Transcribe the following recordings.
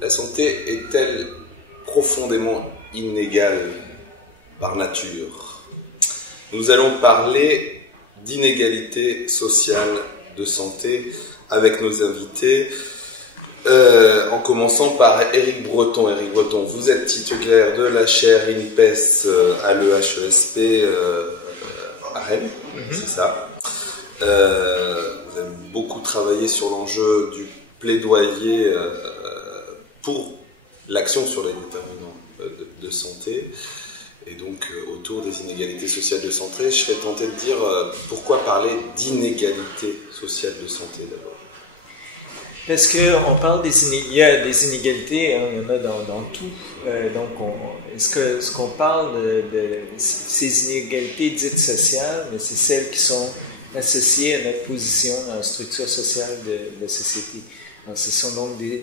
La santé est-elle profondément inégale par nature? Nous allons parler d'inégalité sociale de santé avec nos invités, en commençant par Éric Breton. Éric Breton, vous êtes titulaire de la chaire INPES à l'EHESP à Rennes, c'est ça. Vous avez beaucoup travaillé sur l'enjeu du plaidoyer pour l'action sur les déterminants de santé, et donc autour des inégalités sociales de santé. Je serais tenté de dire pourquoi parler d'inégalité sociale de santé d'abord? Parce qu'on parle il y a des inégalités, hein, il y en a dans tout. Donc, ce qu'on parle de ces inégalités dites sociales, mais c'est celles qui sont associées à notre position dans la structure sociale de la société. Alors, ce sont donc des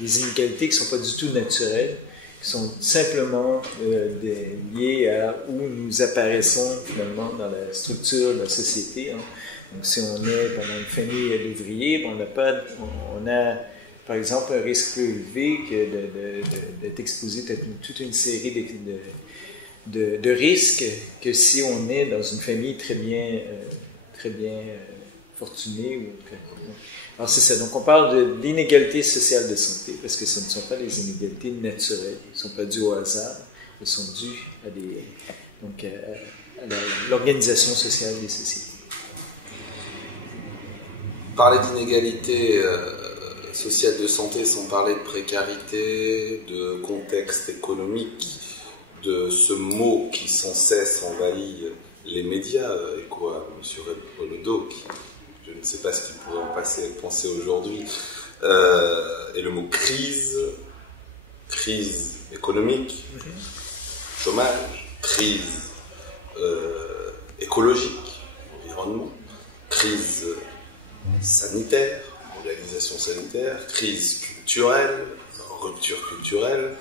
inégalités qui ne sont pas du tout naturelles, qui sont simplement liées à où nous apparaissons finalement dans la structure de la société. Hein. Donc, si on est pendant une famille d'ouvriers, on a, par exemple, un risque plus élevé que d'être exposé à toute une série de risques que si on est dans une famille très bien fortunée. Alors, c'est ça. Donc, on parle d'inégalité sociale de santé parce que ce ne sont pas des inégalités naturelles. Elles ne sont pas dues au hasard. Elles sont dues à l'organisation sociale des sociétés. Parler d'inégalité sociale de santé sans parler de précarité, de contexte économique, de ce mot qui sans cesse envahit les médias, et quoi, M. Rebolledo, qui je ne sais pas ce qu'il pourrait en penser aujourd'hui, et le mot crise économique, chômage, crise écologique, environnement, crise sanitaire, mondialisation sanitaire, crise culturelle, rupture culturelle.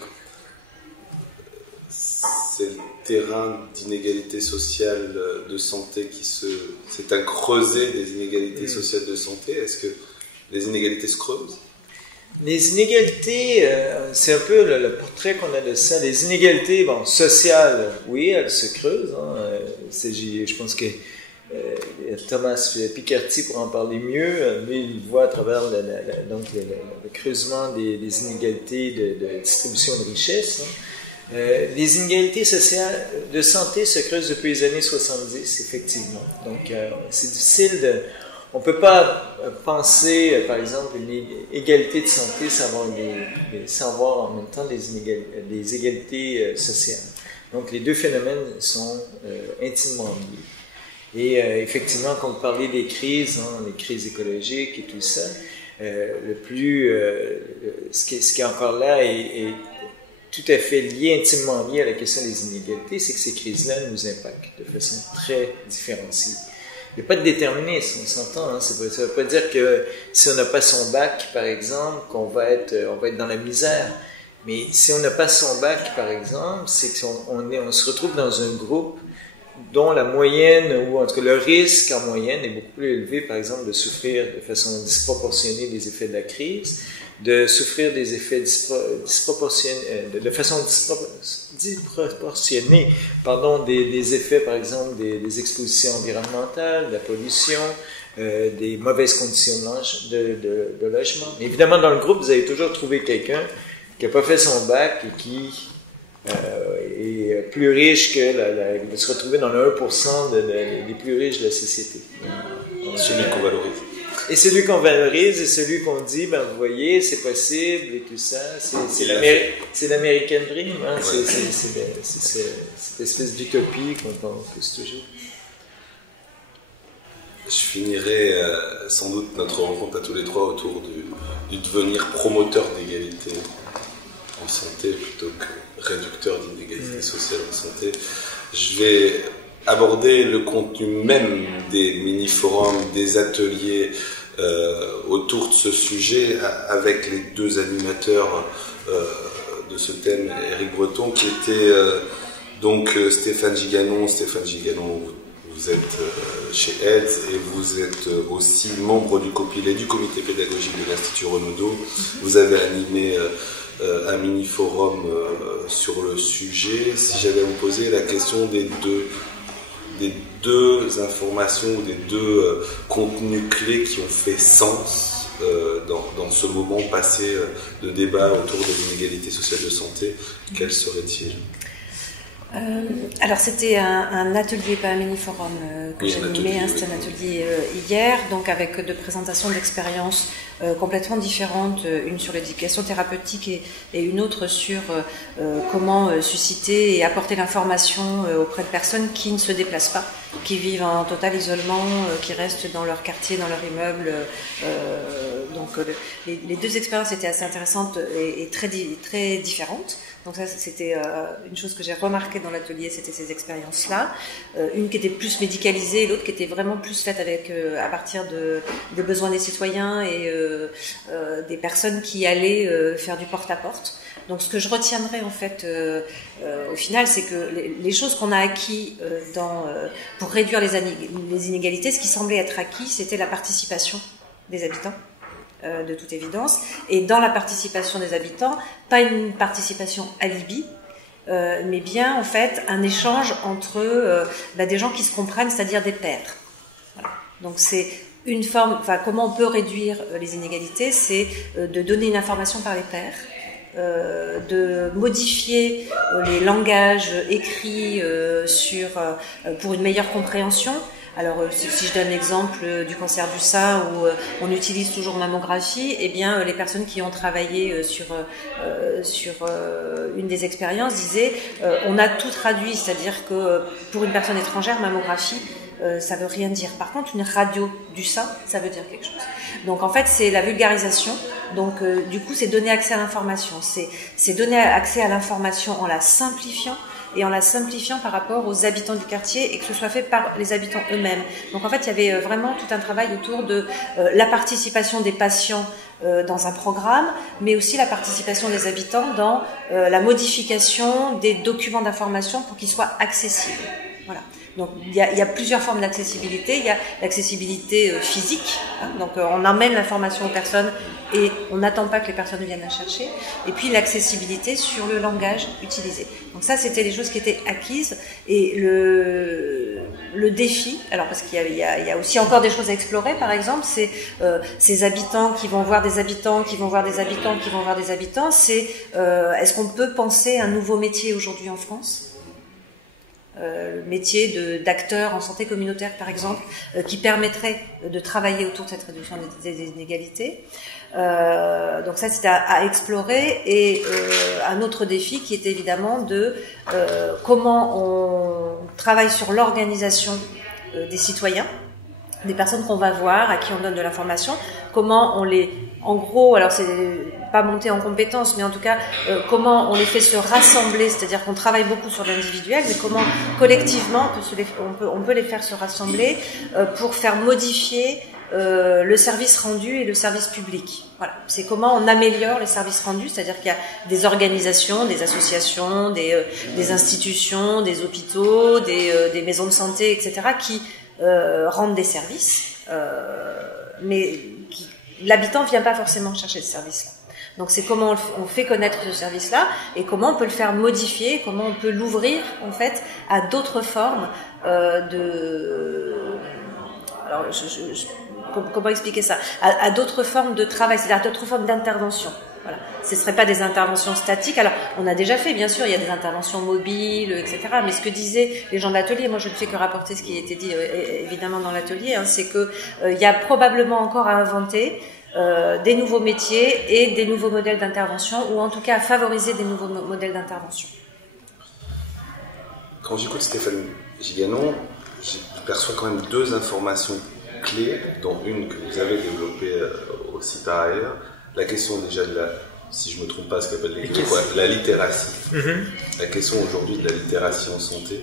C'est le terrain d'inégalité sociale de santé c'est un creuset des inégalités sociales de santé. Est-ce que les inégalités se creusent? Les inégalités, c'est un peu le portrait qu'on a de ça. Les inégalités sociales, oui, elles se creusent. Hein. Je pense que Thomas Piketty pourra en parler mieux, mais il voit à travers le creusement des inégalités de distribution de richesses. Hein. Les inégalités sociales de santé se creusent depuis les années 70, effectivement. Donc, c'est difficile on ne peut pas penser, par exemple, une égalité de santé sans voir en même temps des égalités sociales. Donc, les deux phénomènes sont intimement liés. Et effectivement, quand vous parlez des crises, les crises écologiques et tout ça, ce qui est encore là est tout à fait intimement lié à la question des inégalités, c'est que ces crises-là nous impactent de façon très différenciée. Il n'y a pas de déterminisme, on s'entend. Hein, ça ne veut pas dire que si on n'a pas son bac, par exemple, qu'on va être dans la misère. Mais si on n'a pas son bac, par exemple, c'est qu'on se retrouve dans un groupe dont la moyenne, ou en tout cas le risque en moyenne est beaucoup plus élevé, par exemple, de souffrir de façon disproportionnée des effets de la crise, de souffrir des effets disproportionnés, de façon disproportionnée, des effets, par exemple, des expositions environnementales, de la pollution, des mauvaises conditions de logement. Mais évidemment, dans le groupe, vous allez toujours trouver quelqu'un qui n'a pas fait son bac et qui est plus riche que de se retrouver dans le 1% des plus riches de la société. Celui qu'on valorise. Et celui qu'on valorise et celui qu'on dit, vous voyez, c'est possible et tout ça. C'est l'American Dream, hein? Ouais. C'est cette espèce d'utopie qu'on pousse toujours. Je finirai sans doute notre rencontre à tous les trois autour du devenir promoteur d'égalité en santé plutôt que réducteur d'inégalité sociale en santé. Je vais aborder le contenu même des mini-forums, des ateliers autour de ce sujet avec les deux animateurs de ce thème, Éric Breton, qui était donc Stéphane Giganon. Stéphane Giganon, vous êtes chez AIDS et vous êtes aussi membre du COPIL et du comité pédagogique de l'Institut Renaudot. Vous avez animé un mini-forum sur le sujet. Si j'avais à vous poser la question des deux informations ou des deux contenus clés qui ont fait sens dans ce moment passé de débat autour des inégalités sociales de santé, quels seraient-ils ? Alors c'était un atelier, pas un mini-forum que j'ai animé, c'était un atelier hier, donc avec deux présentations d'expériences complètement différentes, une sur l'éducation thérapeutique et une autre sur comment susciter et apporter l'information auprès de personnes qui ne se déplacent pas, qui vivent en total isolement, qui restent dans leur quartier, dans leur immeuble. Donc les deux expériences étaient assez intéressantes et très différentes. Donc ça, c'était une chose que j'ai remarquée dans l'atelier, c'était ces expériences-là. Une qui était plus médicalisée et l'autre qui était vraiment plus faite à partir des besoins des citoyens et des personnes qui allaient faire du porte-à-porte. Donc ce que je retiendrai en fait au final, c'est que les choses qu'on a acquis pour réduire les inégalités, ce qui semblait être acquis, c'était la participation des habitants. De toute évidence, et dans la participation des habitants, pas une participation alibi, mais bien en fait un échange entre des gens qui se comprennent, c'est-à-dire des pairs. Voilà. Donc c'est une forme, comment on peut réduire les inégalités, c'est de donner une information par les pairs, de modifier les langages écrits pour une meilleure compréhension. Alors, si je donne l'exemple du cancer du sein où on utilise toujours mammographie, eh bien, les personnes qui ont travaillé sur une des expériences disaient on a tout traduit, c'est-à-dire que pour une personne étrangère, mammographie, ça veut rien dire. Par contre, une radio du sein, ça veut dire quelque chose. Donc, en fait, c'est la vulgarisation. Donc, du coup, c'est donner accès à l'information. C'est donner accès à l'information en la simplifiant. Et en la simplifiant par rapport aux habitants du quartier et que ce soit fait par les habitants eux-mêmes. Donc en fait, il y avait vraiment tout un travail autour de la participation des patients dans un programme, mais aussi la participation des habitants dans la modification des documents d'information pour qu'ils soient accessibles. Voilà. Donc il y a plusieurs formes d'accessibilité. Il y a l'accessibilité physique, donc on amène l'information aux personnes et on n'attend pas que les personnes viennent la chercher. Et puis l'accessibilité sur le langage utilisé. Donc ça, c'était les choses qui étaient acquises. Et le défi, alors parce qu'il y a aussi encore des choses à explorer, par exemple, c'est ces habitants qui vont voir des habitants, qui vont voir des habitants, qui vont voir des habitants. C'est est-ce qu'on peut penser un nouveau métier aujourd'hui en France ? Le métier d'acteur en santé communautaire, par exemple, qui permettrait de travailler autour de cette réduction des inégalités. Donc ça, c'était à explorer. Et un autre défi qui est évidemment de comment on travaille sur l'organisation des citoyens, des personnes qu'on va voir, à qui on donne de l'information, comment on les... En gros, alors c'est pas monter en compétence, mais en tout cas, comment on les fait se rassembler, c'est-à-dire qu'on travaille beaucoup sur l'individuel, mais comment collectivement on peut les faire se rassembler pour faire modifier le service rendu et le service public. Voilà, c'est comment on améliore les services rendus, c'est-à-dire qu'il y a des organisations, des associations, des institutions, des hôpitaux, des maisons de santé, etc., qui rendent des services, mais l'habitant ne vient pas forcément chercher ce service-là. Donc c'est comment on fait connaître ce service-là et comment on peut le faire modifier, comment on peut l'ouvrir en fait à d'autres formes Alors comment expliquer ça ? À d'autres formes de travail, c'est-à-dire à d'autres formes d'intervention. Voilà. Ce ne seraient pas des interventions statiques. Alors, on a déjà fait, bien sûr, il y a des interventions mobiles, etc. Mais ce que disaient les gens de l'atelier, moi je ne fais que rapporter ce qui a été dit évidemment dans l'atelier, c'est que il y a probablement encore à inventer des nouveaux métiers et des nouveaux modèles d'intervention, ou en tout cas à favoriser des nouveaux modèles d'intervention. Quand j'écoute Stéphane Giganon, je perçois quand même deux informations clés, dont une que vous avez développée aussi par ailleurs. La question déjà de si je ne me trompe pas, ce qu'on appelle la littératie. La question aujourd'hui de la littératie en santé,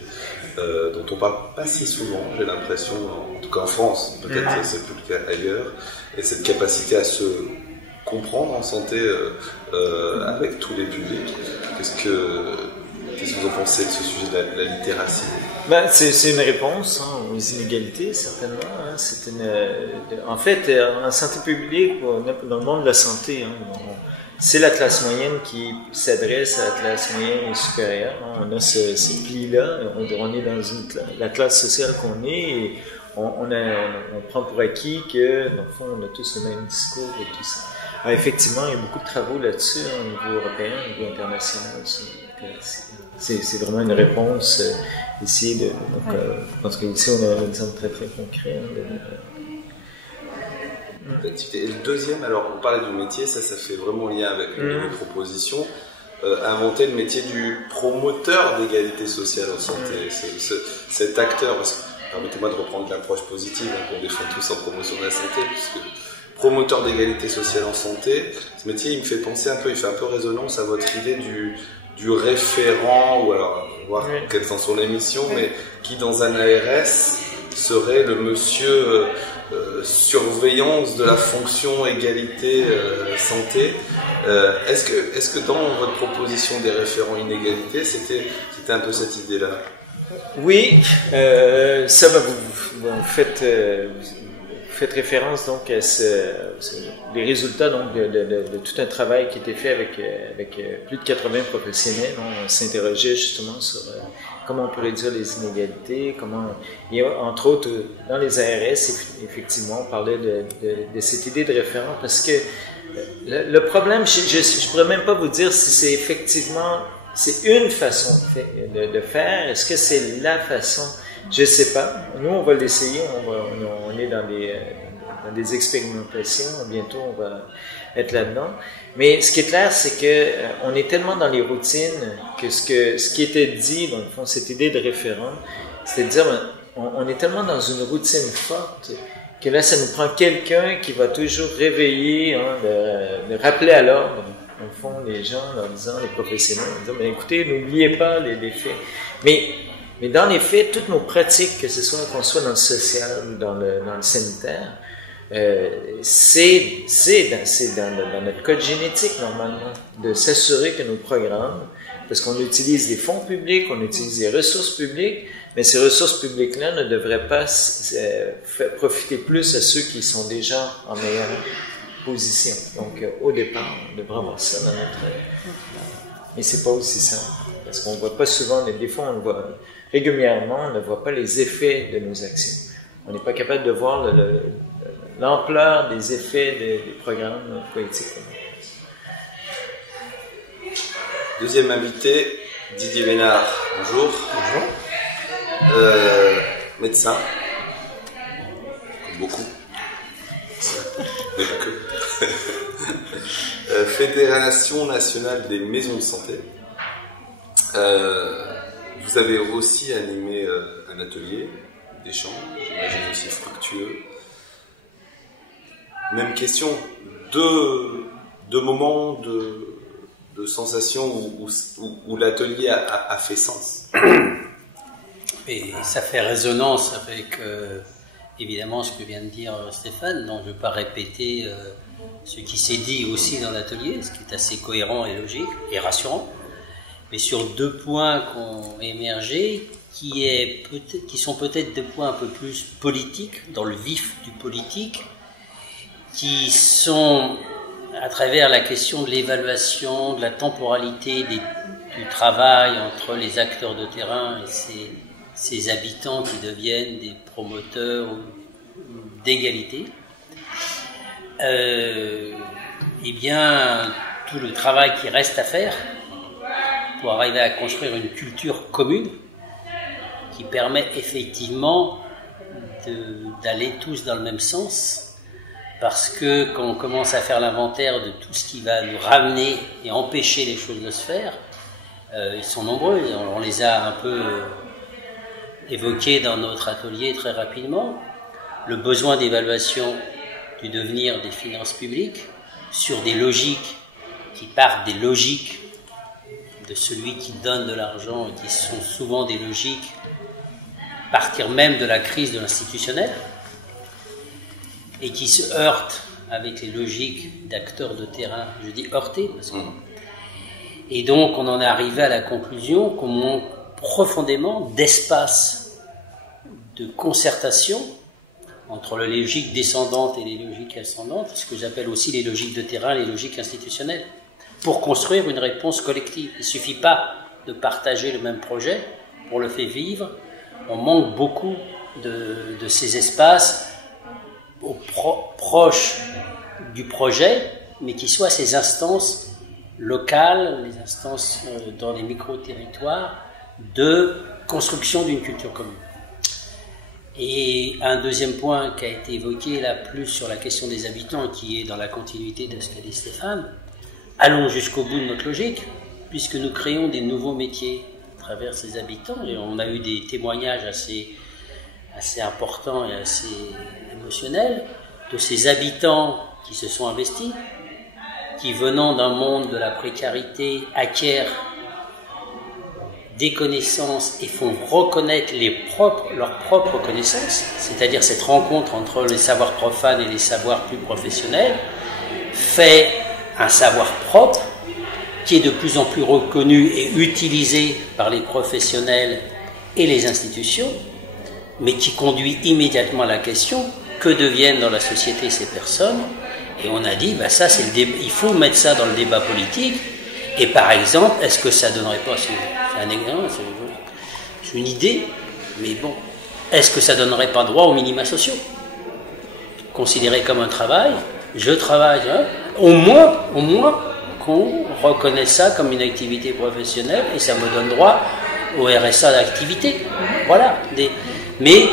dont on ne parle pas si souvent, j'ai l'impression, en tout cas en France, peut-être c'est plus le cas ailleurs, et cette capacité à se comprendre en santé avec tous les publics. Qu'est-ce que vous en pensez de ce sujet de la littératie? Ben, c'est une réponse aux inégalités, certainement. En fait, en santé publique, dans le monde de la santé, c'est la classe moyenne qui s'adresse à la classe moyenne et supérieure. On a ce pli-là. On est dans la classe sociale qu'on est et on prend pour acquis que, dans le fond, on a tous le même discours et tout ça. Alors, effectivement, il y a beaucoup de travaux là-dessus, au niveau européen, au niveau international. C'est vraiment une réponse ici. Donc, je pense qu'ici, on a un exemple très, très concret. Et le deuxième, alors on parlait du métier, ça fait vraiment lien avec une proposition, inventer le métier du promoteur d'égalité sociale en santé, cet acteur, parce que, permettez-moi de reprendre l'approche positive qu'on défend tous en promotion de la santé, puisque promoteur d'égalité sociale en santé, ce métier il me fait penser un peu, il fait un peu résonance à votre idée du référent, ou alors on va voir quelles sont les missions, mais qui dans un ARS serait le monsieur surveillance de la fonction égalité santé. Est-ce que dans votre proposition des référents inégalité, c'était un peu cette idée-là? Oui, ça vous faites référence donc à les résultats donc de tout un travail qui a été fait avec plus de 80 professionnels. On s'interrogeait justement sur comment on peut réduire les inégalités, et entre autres dans les ARS, effectivement, on parlait de cette idée de référent parce que le problème, je pourrais même pas vous dire si c'est effectivement c'est une façon de faire. Est-ce que c'est la façon? Je sais pas. Nous, on va l'essayer. On est dans des expérimentations. Bientôt, on va être là-dedans. Mais ce qui est clair, c'est que on est tellement dans les routines que ce qui était dit, dans le fond, cette idée de référent, c'est-à-dire on est tellement dans une routine forte que là, ça nous prend quelqu'un qui va toujours réveiller, de rappeler à l'ordre, dans le fond, les gens, en leur disant, les professionnels, en disant, mais écoutez, n'oubliez pas les faits. Mais dans les faits, toutes nos pratiques, que ce soit qu'on soit dans le social ou dans le sanitaire, c'est dans notre code génétique, normalement, de s'assurer que nos programmes, parce qu'on utilise des fonds publics, on utilise des ressources publiques, mais ces ressources publiques-là ne devraient pas profiter plus à ceux qui sont déjà en meilleure position. Donc, au départ, on devrait avoir ça dans notre... Mais c'est pas aussi simple, parce qu'on ne voit pas souvent, des fois on le voit régulièrement, on ne voit pas les effets de nos actions. On n'est pas capable de voir l'ampleur des effets des programmes politiques. Deuxième invité, Didier Ménard. Bonjour. Bonjour. Médecin, comme beaucoup, mais pas que. Fédération nationale des maisons de santé. Vous avez aussi animé un atelier d'échange, j'imagine aussi fructueux. Même question, deux moments de sensation où l'atelier a fait sens. Et ça fait résonance avec évidemment ce que vient de dire Stéphane, donc je ne vais pas répéter ce qui s'est dit aussi dans l'atelier, ce qui est assez cohérent et logique et rassurant, mais sur deux points qui ont émergé, qui sont peut-être des points un peu plus politiques, dans le vif du politique, qui sont à travers la question de l'évaluation, de la temporalité du travail entre les acteurs de terrain et ces habitants qui deviennent des promoteurs d'égalité, eh bien, tout le travail qui reste à faire pour arriver à construire une culture commune qui permet effectivement d'aller tous dans le même sens, parce que quand on commence à faire l'inventaire de tout ce qui va nous ramener et empêcher les choses de se faire, ils sont nombreux, on les a un peu évoqués dans notre atelier très rapidement. Le besoin d'évaluation du devenir des finances publiques sur des logiques qui partent des logiques de celui qui donne de l'argent et qui sont souvent des logiques partir même de la crise de l'institutionnel et qui se heurtent avec les logiques d'acteurs de terrain, je dis heurtés parce que... Et donc, on en est arrivé à la conclusion qu'on manque profondément d'espace de concertation entre les logiques descendantes et les logiques ascendantes, ce que j'appelle aussi les logiques de terrain, les logiques institutionnelles, pour construire une réponse collective. Il ne suffit pas de partager le même projet pour le faire vivre. On manque beaucoup de ces espaces proches du projet, mais qui soient ces instances locales, les instances dans les micro-territoires de construction d'une culture commune. Et un deuxième point qui a été évoqué là plus sur la question des habitants, qui est dans la continuité de ce qu'a dit Stéphane, allons jusqu'au bout de notre logique, puisque nous créons des nouveaux métiers à travers ces habitants, et on a eu des témoignages assez importants et assez émotionnels de ces habitants qui se sont investis, qui venant d'un monde de la précarité acquièrent des connaissances et font reconnaître leurs propres connaissances, c'est-à-dire cette rencontre entre les savoirs profanes et les savoirs plus professionnels, fait un savoir propre qui est de plus en plus reconnu et utilisé par les professionnels et les institutions, mais qui conduit immédiatement à la question que deviennent dans la société ces personnes. Et on a dit, ça c'est le débat, il faut mettre ça dans le débat politique. Et par exemple, est-ce que ça donnerait pas, c'est un exemple, c'est une idée, mais bon, est-ce que ça donnerait pas droit aux minima sociaux, considéré comme un travail, je travaille, au moins qu'on reconnaisse ça comme une activité professionnelle et ça me donne droit au RSA d'activité. Voilà. Mais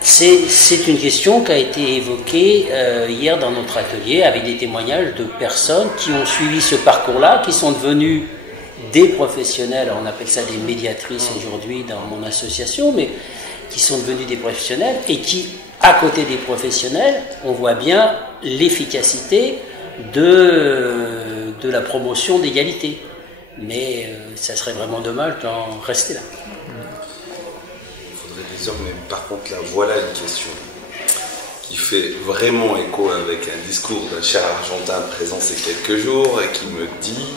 c'est une question qui a été évoquée hier dans notre atelier avec des témoignages de personnes qui ont suivi ce parcours-là, qui sont devenues des professionnels, on appelle ça des médiatrices aujourd'hui dans mon association, mais qui sont devenues des professionnels et qui, à côté des professionnels, on voit bien l'efficacité de la promotion d'égalité. Mais ça serait vraiment dommage d'en rester là. Mais par contre, là, voilà une question qui fait vraiment écho avec un discours d'un cher Argentin présent ces quelques jours et qui me dit,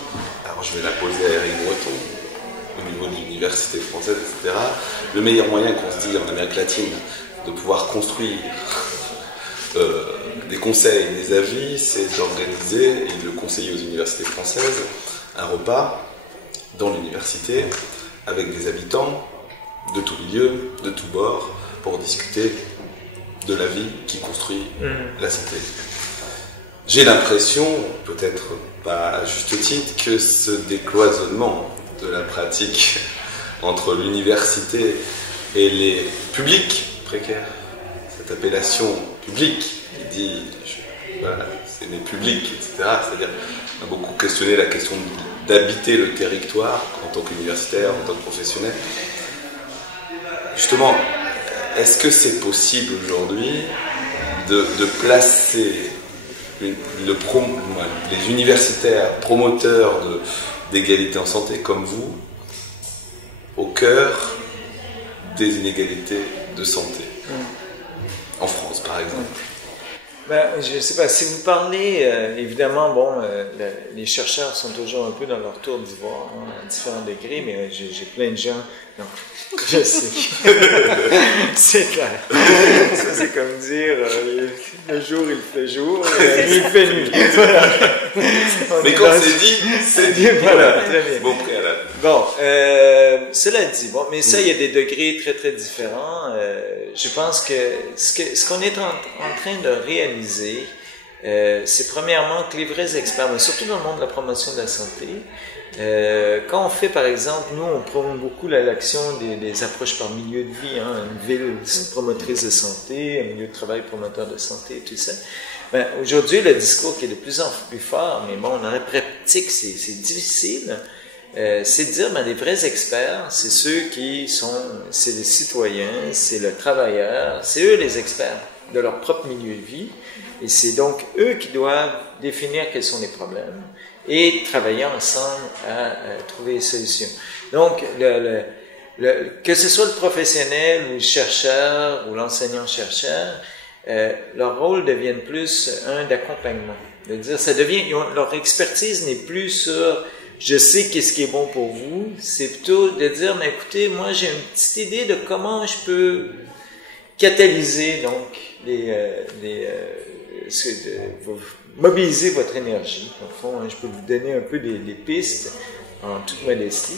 alors je vais la poser à Eric Breton, au niveau de l'université française, etc., le meilleur moyen qu'on se dit en Amérique latine de pouvoir construire des conseils, des avis, c'est d'organiser et de conseiller aux universités françaises un repas dans l'université avec des habitants de tout milieu, de tout bord, pour discuter de la vie qui construit la cité. J'ai l'impression, peut-être pas à juste titre, que ce décloisonnement de la pratique entre l'université et les publics précaires, cette appellation public qui dit, voilà, c'est les publics, etc., c'est-à-dire on a beaucoup questionné la question d'habiter le territoire en tant qu'universitaire, en tant que professionnel. Justement, est-ce que c'est possible aujourd'hui de placer les universitaires promoteurs d'égalité en santé comme vous au cœur des inégalités de santé en France, par exemple? Je ne sais pas, si vous parlez, évidemment, les chercheurs sont toujours un peu dans leur tour d'ivoire, à différents degrés, mais j'ai plein de gens, donc je sais. C'est clair. Ça, c'est comme dire, le jour il fait jour, et la nuit il fait nuit. Voilà. Mais quand c'est dit, voilà, très bien. Bon préalable. Bon, cela dit, mais ça, il y a des degrés très très différents. Je pense que ce qu'on est en train de réaliser, c'est premièrement que les vrais experts, mais surtout dans le monde de la promotion de la santé, quand on fait, par exemple, nous, on promeut beaucoup l'action des approches par milieu de vie, une ville promotrice de santé, un milieu de travail promoteur de santé, tout ça. Aujourd'hui, le discours qui est de plus en plus fort, mais bon, dans la pratique, c'est difficile, c'est de dire, les vrais experts, c'est ceux c'est les citoyens, c'est le travailleur, c'est eux les experts de leur propre milieu de vie, et c'est donc eux qui doivent définir quels sont les problèmes et travailler ensemble à trouver des solutions. Donc, que ce soit le professionnel ou le chercheur ou l'enseignant-chercheur, leur rôle devient plus un d'accompagnement. De dire, leur expertise n'est plus sur je sais qu'est-ce qui est bon pour vous. C'est plutôt de dire, mais écoutez, moi j'ai une petite idée de comment je peux catalyser donc mobiliser votre énergie. Au fond, hein, je peux vous donner un peu des pistes en toute modestie.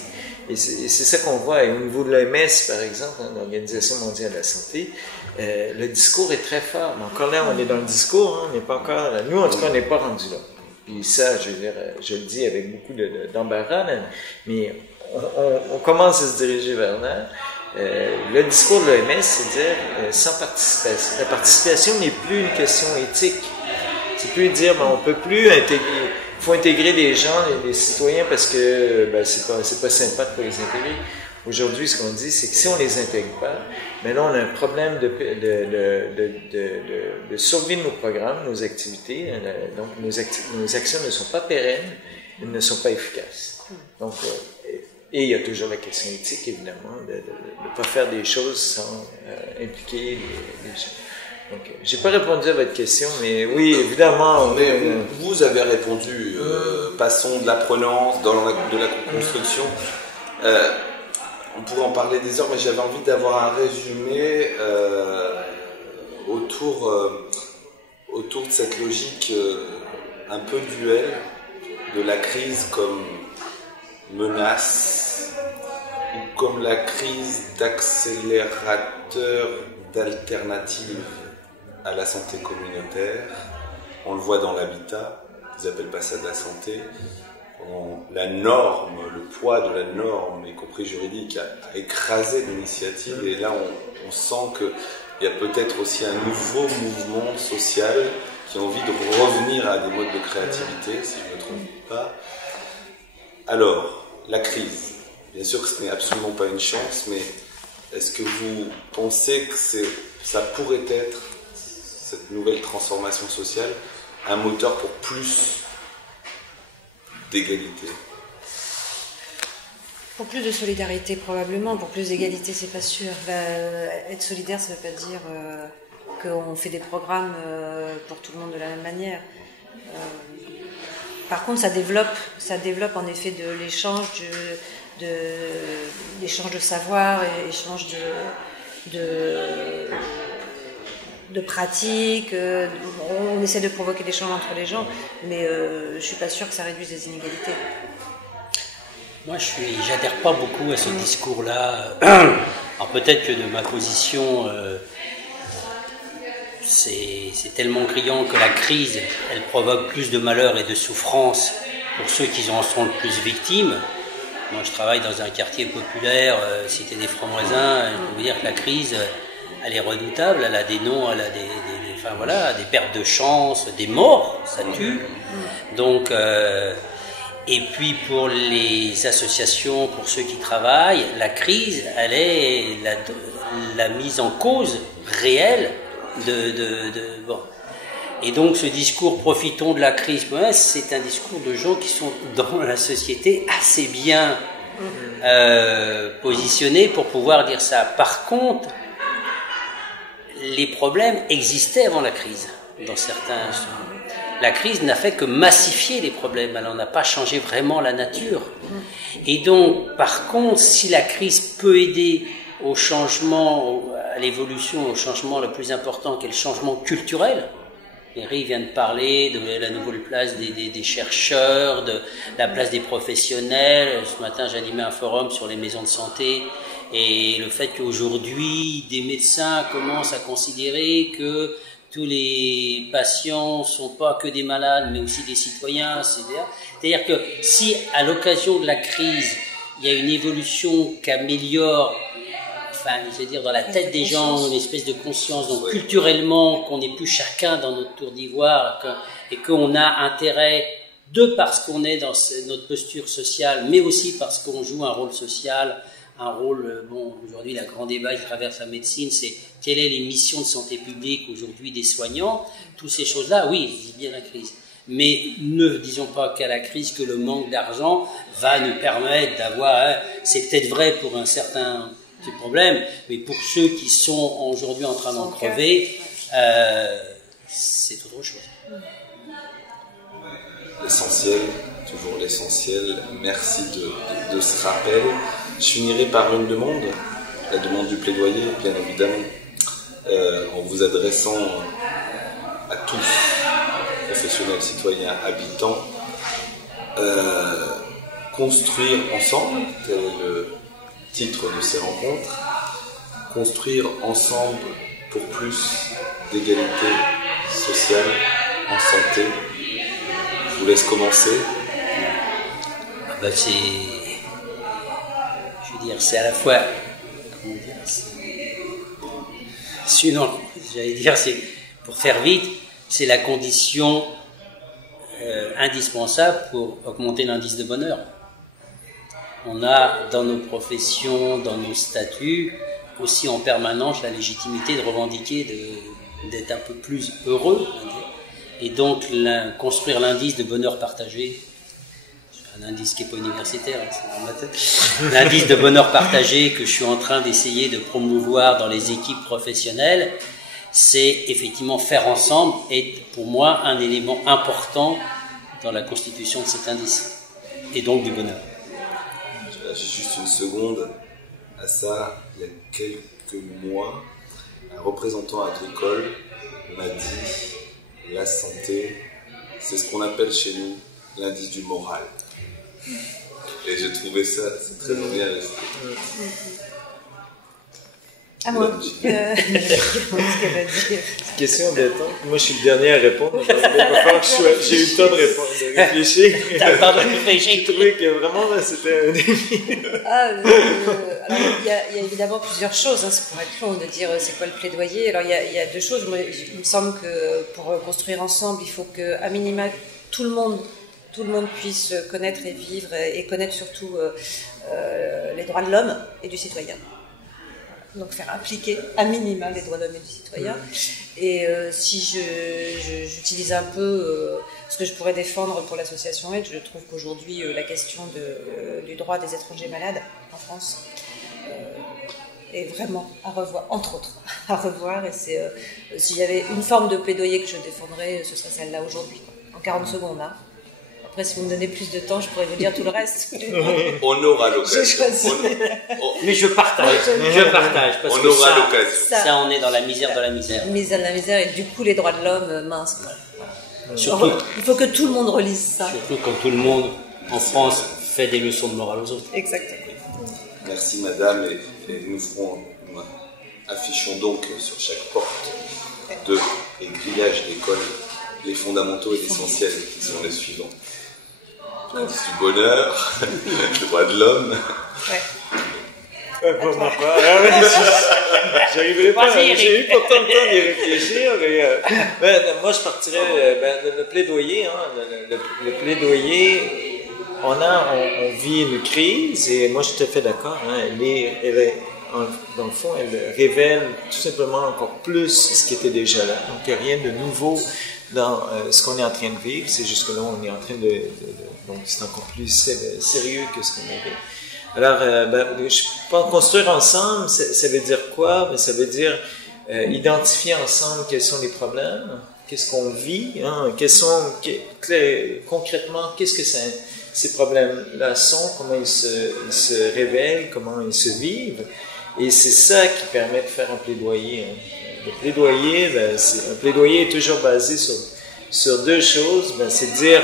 Et c'est ça qu'on voit. Et au niveau de l'OMS, par exemple, hein, l'Organisation mondiale de la santé, le discours est très fort. Mais encore là, on est dans le discours, hein, on n'est pas encore là. Nous, en tout cas, on n'est pas rendu là. Puis ça, je veux dire, je le dis avec beaucoup d'embarras, mais on commence à se diriger vers là. Le discours de l'OMS, c'est de dire sans participation. La participation n'est plus une question éthique. C'est plus dire, ben, on peut plus intégrer. Il faut intégrer des gens, les citoyens, parce que ben, c'est pas sympa de pas les intégrer. Aujourd'hui, ce qu'on dit, c'est que si on les intègre pas, ben là, on a un problème de survie de nos programmes, nos activités. Donc, nos actions ne sont pas pérennes, elles ne sont pas efficaces. Donc, et il y a toujours la question éthique, évidemment, de ne pas faire des choses sans impliquer les gens. Donc, j'ai pas répondu à votre question, mais oui, évidemment. Mais vous avez répondu. Passons de l'apprenance, de la construction. On pourrait en parler des heures, mais j'avais envie d'avoir un résumé autour de cette logique un peu duel de la crise comme menace ou comme la crise d'accélérateur d'alternatives à la santé communautaire. On le voit dans l'habitat, ils n'appellent pas ça de la santé. La norme, le poids de la norme, y compris juridique, a écrasé l'initiative. Et là, on sent qu'il y a peut-être aussi un nouveau mouvement social qui a envie de revenir à des modes de créativité, si je ne me trompe pas. Alors, la crise. Bien sûr que ce n'est absolument pas une chance, mais est-ce que vous pensez que ça pourrait être, cette nouvelle transformation sociale, un moteur pour plus d'égalité? Pour plus de solidarité, probablement. Pour plus d'égalité, c'est pas sûr. Être solidaire, ça ne veut pas dire qu'on fait des programmes pour tout le monde de la même manière. Par contre, ça développe en effet de l'échange, l'échange de savoir, l'échange de pratiques. On essaie de provoquer des changements entre les gens, mais je suis pas sûre que ça réduise les inégalités. Moi, j'adhère pas beaucoup à ce discours-là. Alors peut-être que de ma position, c'est tellement criant que la crise, elle provoque plus de malheur et de souffrance pour ceux qui en sont le plus victimes. Moi, je travaille dans un quartier populaire, cité des Francs-Moisins. Je peux vous dire que la crise, elle est redoutable. Elle a des noms, elle a des pertes de chance, des morts, ça tue. Donc, et puis pour les associations, pour ceux qui travaillent, la crise, elle est la mise en cause réelle bon. Et donc ce discours « profitons de la crise », c'est un discours de gens qui sont dans la société assez bien positionnés pour pouvoir dire ça. Par contre, les problèmes existaient avant la crise. Dans certains, la crise n'a fait que massifier les problèmes, elle n'a pas changé vraiment la nature. Et donc, par contre, si la crise peut aider au changement, à l'évolution, au changement le plus important qui est le changement culturel. Eric vient de parler de la nouvelle place des chercheurs, de la place des professionnels. Ce matin, j'animais un forum sur les maisons de santé et le fait qu'aujourd'hui, des médecins commencent à considérer que tous les patients ne sont pas que des malades, mais aussi des citoyens. C'est-à-dire que si, à l'occasion de la crise, il y a une évolution qui améliore, je veux dire, dans la tête des gens, une espèce de conscience, donc culturellement, qu'on n'est plus chacun dans notre tour d'ivoire, et qu'on a intérêt, parce qu'on est dans notre posture sociale, mais aussi parce qu'on joue un rôle social, un rôle, aujourd'hui, le grand débat qui traverse la médecine, c'est quelles sont les missions de santé publique aujourd'hui des soignants. Toutes ces choses-là, oui, je dis bien la crise. Mais ne disons pas qu'à la crise que le manque d'argent va nous permettre d'avoir, c'est peut-être vrai pour un certain problème, mais pour ceux qui sont aujourd'hui en train d'en crever, c'est autre chose. L'essentiel, toujours l'essentiel. Merci de ce rappel. Je finirai par une demande, la demande du plaidoyer, bien évidemment, en vous adressant à tous, professionnels, citoyens, habitants, construire ensemble, tel est le titre de ces rencontres, construire ensemble pour plus d'égalité sociale en santé. Je vous laisse commencer. C'est à la fois, c'est pour faire vite, c'est la condition indispensable pour augmenter l'indice de bonheur. On a dans nos professions, dans nos statuts, aussi en permanence la légitimité de revendiquer d'être un peu plus heureux. Et donc construire l'indice de bonheur partagé, un indice qui n'est pas universitaire, c'est dans ma tête, l'indice de bonheur partagé que je suis en train d'essayer de promouvoir dans les équipes professionnelles, c'est effectivement faire ensemble, et pour moi un élément important dans la constitution de cet indice, et donc du bonheur. J'ai juste une seconde à ça. Il y a quelques mois, un représentant agricole m'a dit la santé, c'est ce qu'on appelle chez nous l'indice du moral. Et j'ai trouvé ça, c'est très bien resté. À moi. Question embêtante. Moi, je suis le dernier à répondre. J'ai eu le temps de répondre, de réfléchir. T'as le temps de réfléchir. J'ai trouvé que vraiment, c'était un défi. Alors, il y a évidemment plusieurs choses. C'est pour être long de dire c'est quoi le plaidoyer. Alors, il y a deux choses. Moi, il me semble que pour construire ensemble, il faut qu'à minima, tout le monde puisse connaître et vivre et connaître surtout les droits de l'homme et du citoyen. Donc faire appliquer à minima les droits de l'homme et du citoyen. Et si j'utilise un peu ce que je pourrais défendre pour l'association Aide, je trouve qu'aujourd'hui la question du droit des étrangers malades en France est vraiment à revoir, entre autres, à revoir. Et s'il y avait une forme de plaidoyer que je défendrais, ce serait celle-là aujourd'hui, en 40 secondes. Hein. Après, si vous me donnez plus de temps, je pourrais vous dire tout le reste. On aura l'occasion. Je choisis. Mais je partage. Parce on que aura l'occasion. Ça, on est dans la misère de la misère. Misère de la misère, et du coup, les droits de l'homme, mince. Surtout, il faut que tout le monde relise ça. Surtout quand tout le monde, en France, fait des leçons de morale aux autres. Exactement. Merci madame, et nous affichons donc sur chaque porte et grillage d'école les fondamentaux et l'essentiel qui sont les suivants. L'indice du bonheur, le droit de l'homme. Ouais. J'arriverai pas. J'ai eu pourtant le temps d'y réfléchir. Moi, je partirais le plaidoyer. Le plaidoyer, on vit une crise, et moi, je suis tout à fait d'accord. Dans le fond, elle révèle tout simplement encore plus ce qui était déjà là. Donc, il n'y a rien de nouveau dans ce qu'on est en train de vivre. C'est juste que là, on est en train donc, c'est encore plus sérieux que ce qu'on avait. Alors, je pense construire ensemble, ça veut dire quoi? Ça veut dire identifier ensemble quels sont les problèmes, qu'est-ce qu'on vit, concrètement, qu'est-ce que ces problèmes-là sont, comment ils se révèlent, comment ils se vivent. Et c'est ça qui permet de faire un plaidoyer. Le plaidoyer, un plaidoyer est toujours basé sur deux choses. C'est de dire,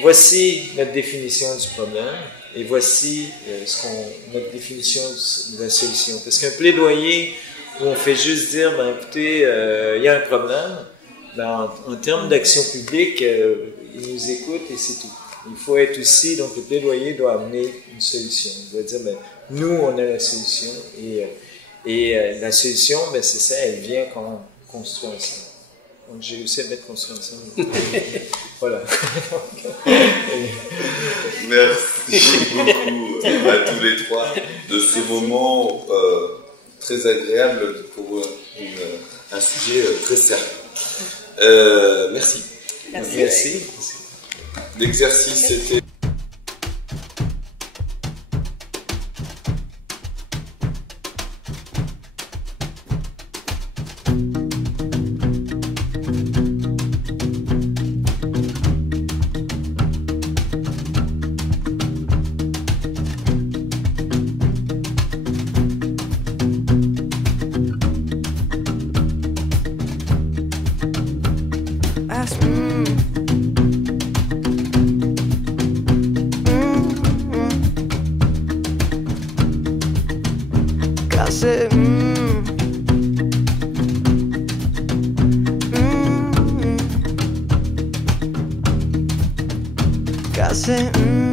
voici notre définition du problème, et voici notre définition de la solution. Parce qu'un plaidoyer où on fait juste dire, écoutez, il y a un problème, en termes d'action publique, ils nous écoutent et c'est tout. Il faut être aussi, donc le plaidoyer doit amener une solution. Il doit dire, nous, on a la solution, et la solution, c'est ça, elle vient quand on construit ensemble. Donc, j'ai réussi à mettre construire ensemble. Voilà. Merci beaucoup à tous les trois de ce moment très agréable pour un sujet très sérieux. Merci. Merci. L'exercice était... más. Casi. Casi.